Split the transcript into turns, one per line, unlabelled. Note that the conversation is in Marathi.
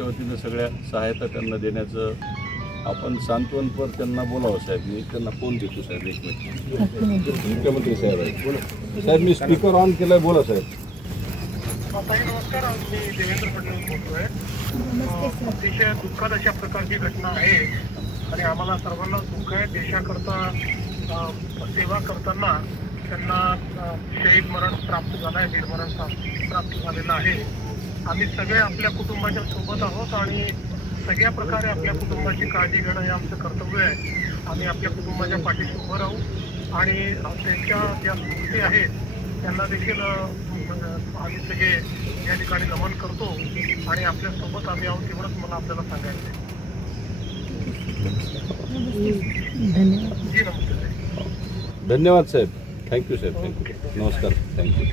आमच्या वतीनं सगळ्या सहायता त्यांना देण्याचं आपण सांत्वनपर त्यांना बोलावं साहेब. मी त्यांना फोन देतो साहेब एक मिनिट मुख्यमंत्री साहेब बोला. साहेब मी स्पीकर ऑन केलाय. बोला साहेब.
नमस्कार. मी देवेंद्र फडणवीस बोलतोय. अतिशय दुःखद अशा प्रकारची घटना आहे. आणि आम्हाला सर्वांना दुःख आहे. देशाकरता सेवा करताना त्यांना शहीद मरण प्राप्त झालं आहे वीरमरण प्रा- प्राप्त झालेलं आहे. आम्ही सगळे आपल्या कुटुंबाच्या सोबत आहोत आणि सगळ्या प्रकारे आपल्या कुटुंबाची काळजी घेणं हे आमचं कर्तव्य आहे. आम्ही आपल्या कुटुंबाच्या पाठीशी उभं राहू आणि त्यांच्या ज्या स्मृती आहेत त्यांना देखील आम्ही सगळे या ठिकाणी नमन करतो आणि आपल्यासोबत आम्ही आहोत एवढंच मला आपल्याला सांगायचं आहे. जी नमस्ते
धन्यवाद साहेब. थँक्यू साहेब थँक्यू नमस्कार. Thank you